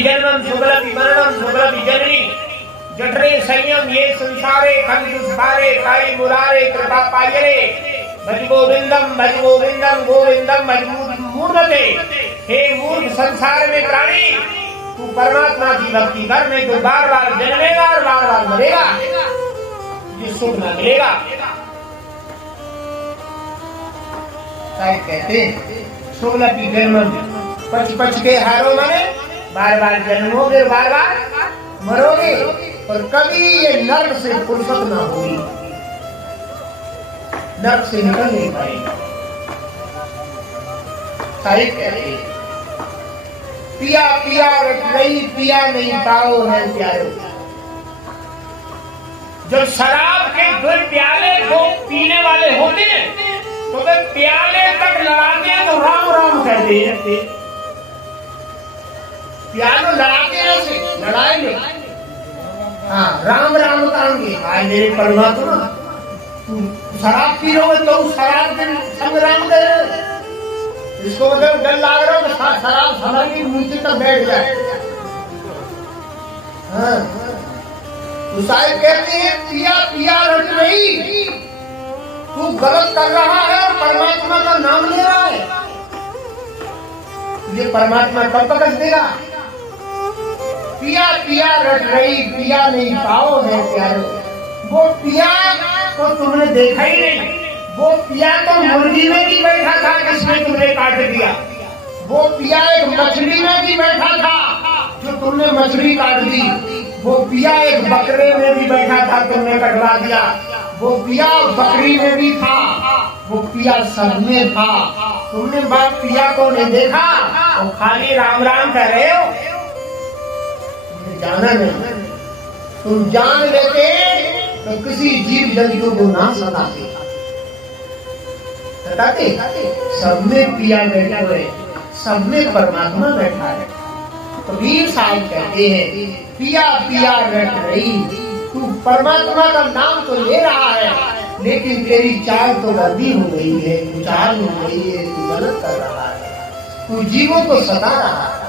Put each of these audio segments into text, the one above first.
जन्मम शुक्लपि मरणम शुक्लपि जननी जठरे संयम ये संसारे खंड दुष्पारे काई मुरारे कृपा पायरे भज गोविंदम गोविंदम भज मूर्धते। हे मूर्ख संसार में प्राणी, तू परमात्मा की भक्ति कर, नहीं तो बार बार जन्मेगा और बार बार मरेगा, ये सुख न मिलेगा। कहते शुक्लपि जन्मम, पच पच के हारो मरे, बार बार जन्मोगे बार बार मरोगे, और कभी ये नर्क से फुर्सत ना होगी, नर्क से निकल नहीं पाएगा। साहिब कहते पिया पिया नहीं पिया नहीं पाओ है प्यारो। जो शराब के दो प्याले को पीने वाले होते हैं तो वे प्याले तक लड़ाते हैं तो राम राम कहते हैं। प्यालो लड़ाते हैं, ऐसे लड़ाएंगे, हाँ राम राम कहेंगे। आज मेरे परमात्मा तू शराब पी रहे हो तो शराब के संग राम करे, इसको मतलब डर लग रहा हो शराब हमारी नीचे तक बैठ जाए। हाँ तो साहिब कहते हैं पिया पिया रट नहीं, तू गलत कर रहा है और परमात्मा का नाम ले रहा है, ये परमात्मा कब पकड़ देगा। पिया पिया रट रही पिया नहीं पाओ है प्यारो। वो पिया को तुमने देखा ही नहीं, वो पिया तो मुर्गी में भी बैठा था जिसने तुमने काट दिया, वो पिया एक मछली में भी बैठा था जो तुमने मछली काट दी, वो पिया एक बकरे में भी बैठा था तुमने कटवा दिया, वो पिया बकरी में भी था, वो पिया सब में था, तुमने बाप पिया को नहीं देखा और खाली राम राम कह रहे हो। जाना नहीं, तुम जान लेते तो किसी जीव जंतु को ना सताते, सब में पिया बैठा हुए, सब में परमात्मा बैठा है। कबीर साहब कहते हैं पिया पिया रट रही, तू परमात्मा का नाम तो ले रहा है लेकिन तेरी चाल तो गंदी हो गई है, चाल हो गई है, तू गलत कर रहा है, तू जीवों को सता रहा है।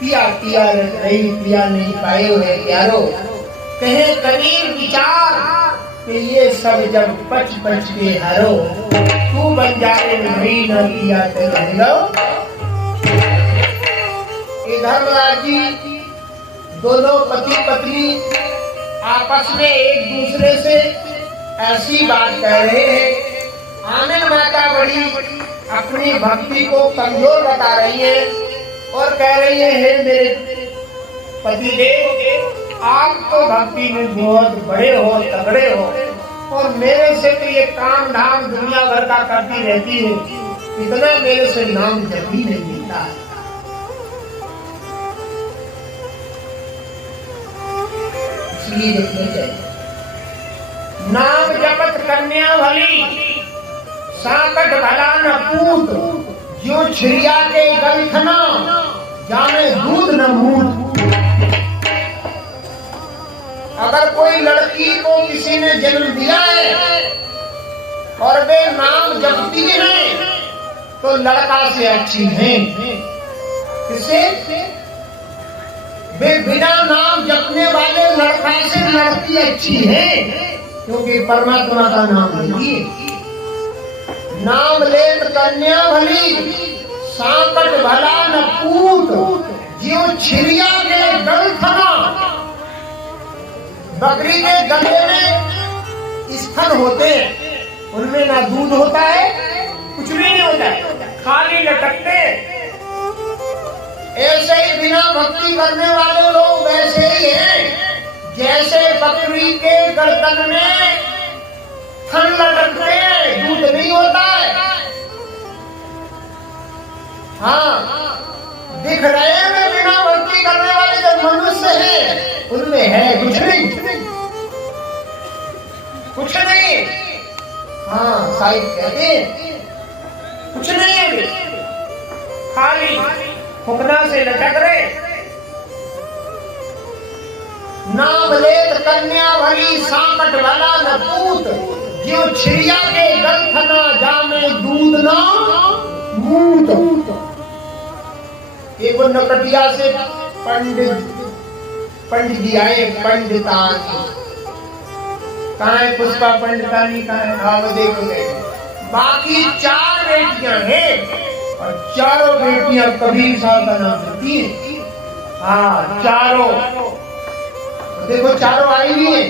पिया पिया रट रही पिया नहीं पाए हुए प्यारो। कहे कबीर विचार कि ये सब जब पच पच के हरो, तू बन जाए नहीं न पिया तेरा। धर्मराज जी दोनों पति पत्नी आपस में एक दूसरे से ऐसी बात कह रहे हैं। आनंद माता बड़ी अपनी भक्ति को कमजोर बता रही है और कह रही है हे मेरे पति देव, आप तो भक्ति में बहुत बड़े हो, तगड़े हो, और मेरे से तो ये काम धाम दुनिया भर का करती रहती है, इतना मेरे से नाम जब भी नहीं मिलता है। इसलिए देखना चाहिए नाम जपत कन्या भली, साकट भला न पूत, जो छिड़िया के गलखना, जाने दूध न मूत। अगर कोई लड़की को किसी ने जन्म दिया है और वे नाम जपती हैं तो लड़का से अच्छी हैं। किससे? वे बिना नाम जपने वाले लड़का से लड़की अच्छी है, क्योंकि परमात्मा का नाम लेती है। नाम लेत कन्या भली, सांकट भला न पूत, जो छिड़िया के गलखना। बकरी के गले में स्थल होते हैं, उनमें ना दूध होता है, कुछ भी नहीं होता है, खाली लटकते। ऐसे ही बिना भक्ति करने वाले लोग वैसे ही हैं जैसे बकरी के गर्दन में थन लटकते हैं, दूध नहीं होता है। हाँ, दिख रहे हैं बिना भक्ति करने वाले जो मनुष्य हैं, उनमें है कुछ नहीं, कुछ नहीं। हाँ, साहिब कहते हैं कुछ नहीं है, खाली फुकना से लटक रहे। नाम लेत कन्या भली, सांकट वाला न पूत, जो छिड़िया के गलखना, जामे दूध ना मूत। एक वो नकटिया से पंडित जी आए, पंडितानी। कहाँ है पुष्पा पंडितानी, कहाँ है? हाँ वो देखो देखो। बाकी 4 बेटियां हैं और चारों बेटियां कबीर साहब का नाम लेती हैं। हाँ चारों, तो देखो चारों आई हुई है।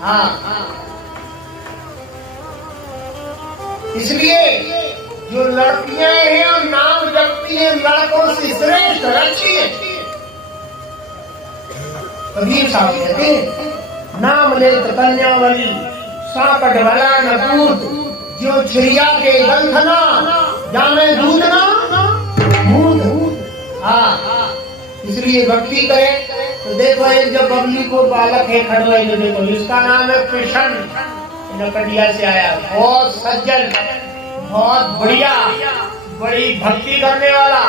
हाँ इसलिए जो लड़कियां हैं और नाम जपती हैं लड़कों से श्रेष्ठ अच्छी है। कबीर साहब कहते हैं नाम ले कन्यावली साकट वाला नपूत जो छिड़िया के गंथना जामे दूध ना मूत। हाँ इसलिए भक्ति करें। तो देखो एक जब बबली को बालक है खड़वाई, तो देखो इसका नाम है कृष्ण, नकटिया से आया। बहुत सज्जन, बहुत बढ़िया, बड़ी भक्ति करने वाला।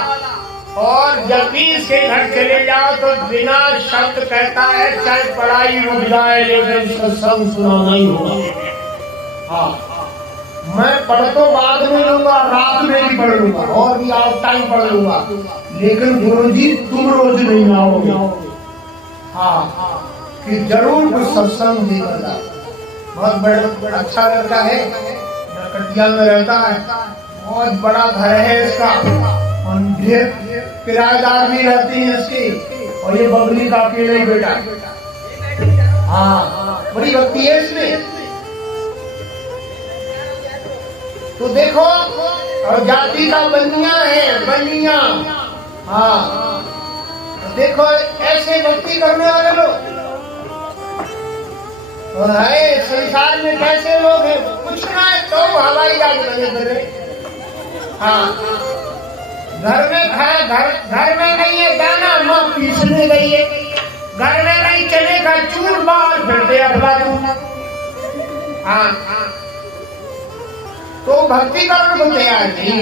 और जब भी इसके घर चले जाओ तो बिना शब्द कहता है चाहे पढ़ाई रुक जाए लेकिन सत्संग सुनाना ही होगा। हाँ मैं पढ़ तो बाद में लूंगा, रात में भी पढ़ लूंगा और भी आउट टाइम पढ़ लूंगा, लेकिन गुरुजी तुम रोज नहीं आओगे। हाँ कि जरूर कुछ सत्संग भी करता। बहुत बड़ा अच्छा लड़का है, नरकटिया में रहता है, बहुत बड़ा घर है इसका और ढेर किराएदार भी रहते हैं इसके, और ये बबली का अकेला ही बेटा। हाँ बड़ी भक्ति है इसमें। तो देखो और जाति का बनिया है, बनिया। हाँ तो देखो ऐसे भक्ति करने वाले लोग है संसार में। कैसे लोग हैं पूछना है तो हवाई जहाज बने बने। हाँ घर में खाया, घर में नहीं है दाना माँ पीसने गई है, घर में नहीं चने का चूर बाल फिरते अखबार। हाँ तो भक्ति करने को तैयार नहीं।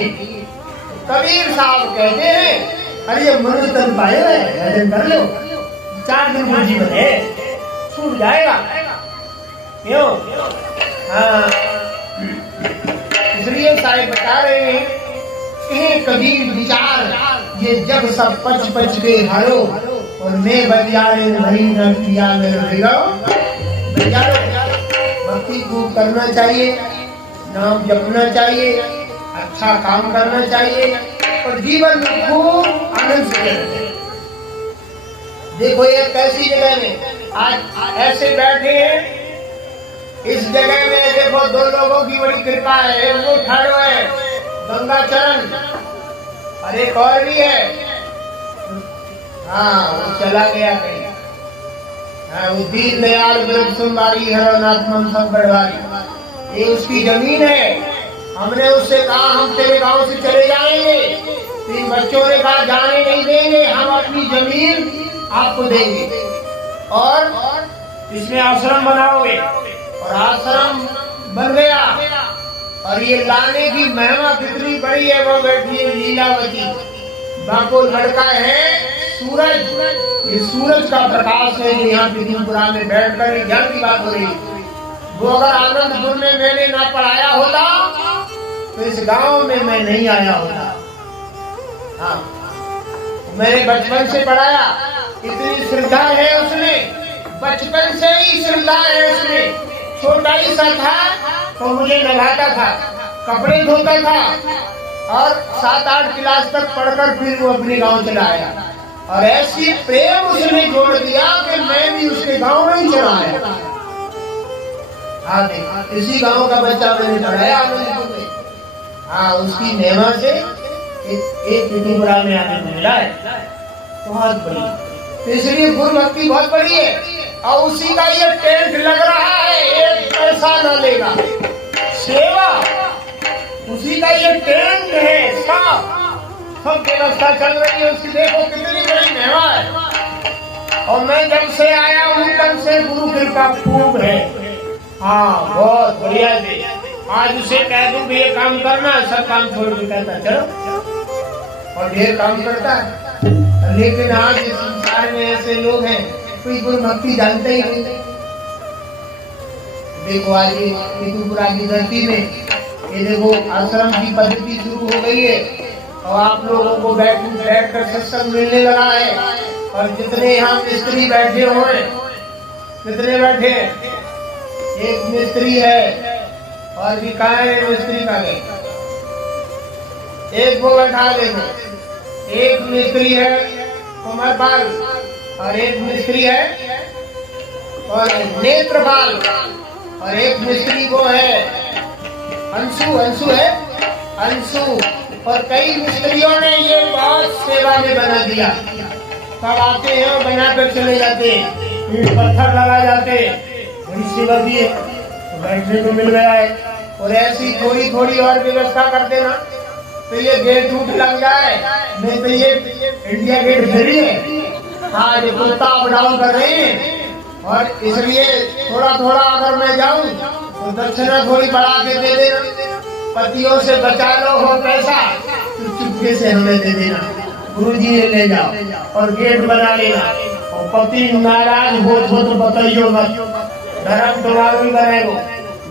कबीर साहब कहते हैं अरे ये मनुष्य तन पाए भजन कर लो, 4 दिन में जीवन है छूट जाएगा। क्यों? हाँ इसलिए साहिब बता रहे हैं कबीर विचार ये जब सब पच पच के हारो और मैं बजारे नहीं न किया मेरे बिगाओ। भक्ति को करना चाहिए, नाम जपना चाहिए, अच्छा काम करना चाहिए और जीवन में खूब आनंद से रहना चाहिए। देखो ये कैसी जगह में आज ऐसे बैठे हैं, इस जगह में देखो 2 लोगों की बड़ी कृपा है। एक वो ठाड़ो है गंगा चरण और एक और भी है। हाँ वो चला गया कहीं। हाँ वो दीन दयाल बिरसुमारी हरनाथ मनसम गढ़वाली, ये उसकी जमीन है। हमने उससे कहा हम तेरे गांव से चले जाएंगे, 3 बच्चों ने कहा जाने नहीं देंगे, हम अपनी जमीन आपको देंगे और इसमें आश्रम बनाओगे। और आश्रम बन गया और ये लाने की महिमा कितनी बड़ी है। वो बैठी है लीलावती, बाको लड़का है सूरज, ये सूरज का प्रकाश है। यहाँ पिथुपुरा में बैठकर ज्ञान की बात हो रही। वो अगर आनंदपुर में मैंने ना पढ़ाया होता तो इस गांव में मैं नहीं आया होता। हाँ मैंने बचपन से पढ़ाया, इतनी श्रद्धा है उसमें, बचपन से ही श्रद्धा है उसमें। छोटा ही सा था तो मुझे नहाता था, कपड़े धोता था और 7-8 क्लास तक पढ़कर फिर वो अपने गांव चला आया। और ऐसी प्रेम उसने जोड़ दिया कि मैं भी उसके गांव में ही चला आया। हाँ देख इसी गांव का बच्चा मैंने पढ़ाया। हाँ उसकी नेमा से एक पिथुपुरा में आने को मिला है, बहुत बड़ी। इसलिए गुरु भक्ति बहुत बड़ी है और उसी का ये टेंट लग रहा है, एक पैसा न लेगा। सेवा उसी का ये टेंट है, सब व्यवस्था चल रही है उसकी। देखो कितनी बड़ी महिमा है। और मैं जब से आया हूँ तब से गुरु कृपा खूब है। हाँ बहुत बढ़िया जी। आज उसे कह दूं भी ये काम करना, सब काम छोड़ के कहता चलो और ढेर काम करता है। लेकिन आज इस संसार में ऐसे लोग हैं कोई गुरु भक्ति जानते ही नहीं। देखो आज पिथुपुरा की धरती में ये देखो आश्रम की पद्धति शुरू हो गई है। और आप लोगों को बैठ कर सत्संग मिलने लगा है। और जितने यहाँ मिस्त्री बैठे हुए, कितने बैठे, एक मिस्त्री है और भी कहाँ है मिस्त्री का गए, एक वो बैठा देखो, एक मिस्त्री है कुमारपाल और एक मिस्त्री है और नेत्रपाल और एक मिस्त्री वो है अंशु है अंशु। और कई मिस्त्रियों ने ये बहुत सेवा में बना दिया। सब आते हैं और बना कर चले जाते, पत्थर लगा जाते, बड़ी सेवा भी है, तो बैठने को मिल गया है। और ऐसी थोड़ी थोड़ी और व्यवस्था कर देना तो ये गेट उठ लग जाए, नहीं तो ये इंडिया गेट फ्री है। हाँ, ये कुत्ता अप डाउन कर रहे हैं और इसलिए थोड़ा थोड़ा अगर मैं जाऊं तो दक्षिणा थोड़ी बढ़ा के दे देना। पतियों से बचा लो हो पैसा तो चुपके से हमें दे देना, गुरुजी ने ले जाओ और गेट बना लेना। और पति नाराज हो तो बताइयो मत, धर्म तुम्हारा भी बनेगो,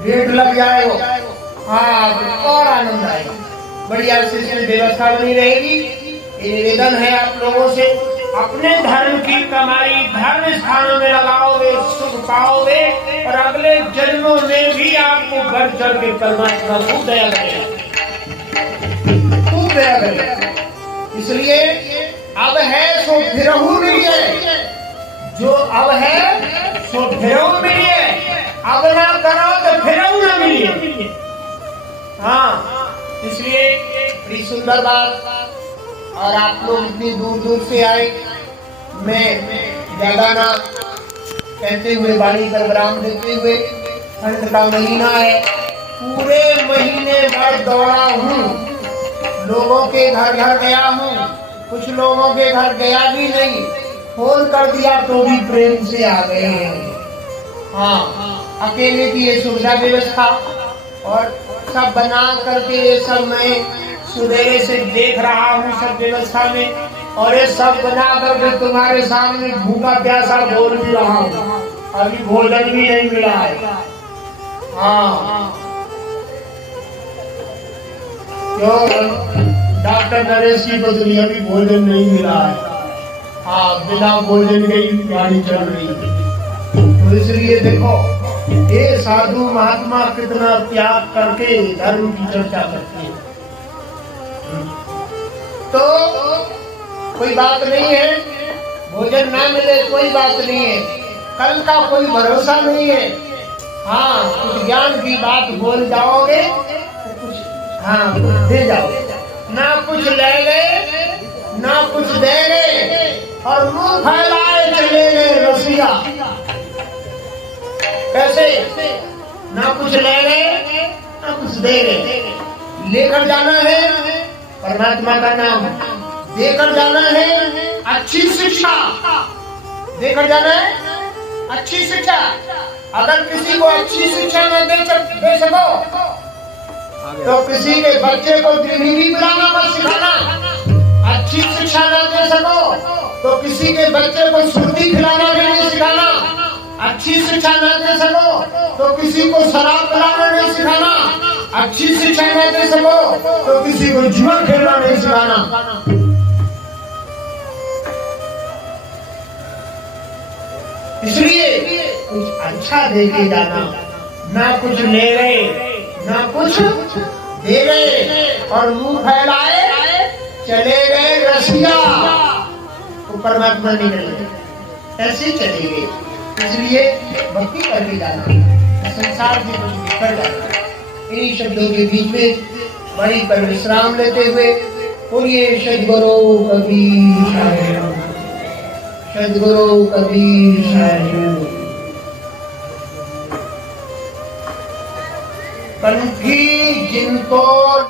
गेट लग जाएगो। हाँ, और आनंद आएगा, बढ़िया से इसमें व्यवस्था बनी रहेगी। ये निवेदन है आप लोगों से, अपने धर्म की कमाई धर्म स्थानों में लगाओगे, सुख पाओगे और अगले जन्मों में भी आपको घर चढ़ के परमात्मा खूब दया करेगा, खूब दया करेगा। इसलिए अब है सो फिरहू मिलिए, जो अब है सो फिरहू मिलिए, अब ना करो तो फिरहू न मिलिए। हाँ, इसलिए बड़ी सुंदर बात। और आप लोग इतनी दूर दूर से आए, मैं ज्यादा ना कहते हुए वाणी पर विराम देते हुए, ठंड का महीना है, पूरे महीने भर दौड़ा हूँ, लोगों के घर घर गया हूँ, कुछ लोगों के घर गया भी नहीं, फोन कर दिया तो भी प्रेम से आ गए हैं। हाँ, अकेले की ये सुविधा व्यवस्था और सब बना करके ये सब मैं सुबह से देख रहा हूँ सब व्यवस्था में, और ये सब बना करके तुम्हारे सामने भूखा प्यासा बोल भी रहा हूँ, अभी भोजन भी नहीं मिला है। हाँ, क्यों डॉक्टर नरेश की पत्नी अभी भोजन नहीं मिला है। हाँ, बिना भोजन के ही गाड़ी चल रही है। तो इसलिए देखो ये साधु महात्मा कितना त्याग करके धर्म की चर्चा करते हैं। तो कोई बात नहीं है, भोजन ना मिले कोई बात नहीं है, कल का कोई भरोसा नहीं है। हाँ, कुछ ज्ञान की बात बोल जाओगे तो कुछ हाँ कुछ दे जाओ, ना कुछ ले गए ना कुछ दे गए और मुंह फैलाए चले गए रसिया। कैसे? ना कुछ ले गए ना कुछ दे गए। लेकर जाना है परमात्मा का नाम, देकर जाना है अच्छी शिक्षा, देकर जाना है अच्छी शिक्षा। अगर किसी को अच्छी शिक्षा न दे सको तो किसी के बच्चे को दिल्ली बुलाना मत सिखाना। अच्छी शिक्षा न दे सको तो किसी के बच्चे को सुर्ती खिलाना भी नहीं सिखाना। अच्छी शिक्षा न दे सको तो किसी को शराब पिलाना नहीं सिखाना। अच्छी शिक्षा न दे सको तो किसी को जुआ खेलना नहीं सिखाना। इसलिए कुछ अच्छा दे के जाना, ना कुछ ले गए ना कुछ दे गए और मुंह फैलाए चले गए रसिया, तो परमात्मा नहीं मिले, ऐसे चले गए। इसलिए भक्ति करके जाना, संसार से कुछ बिखर जाना। इन्हीं शब्दों के बीच में वहीं पर विश्राम लेते हुए बोलिए सद्गुरु कबीर साहिब, सद्गुरु कबीर साहिब। कंठी जिनको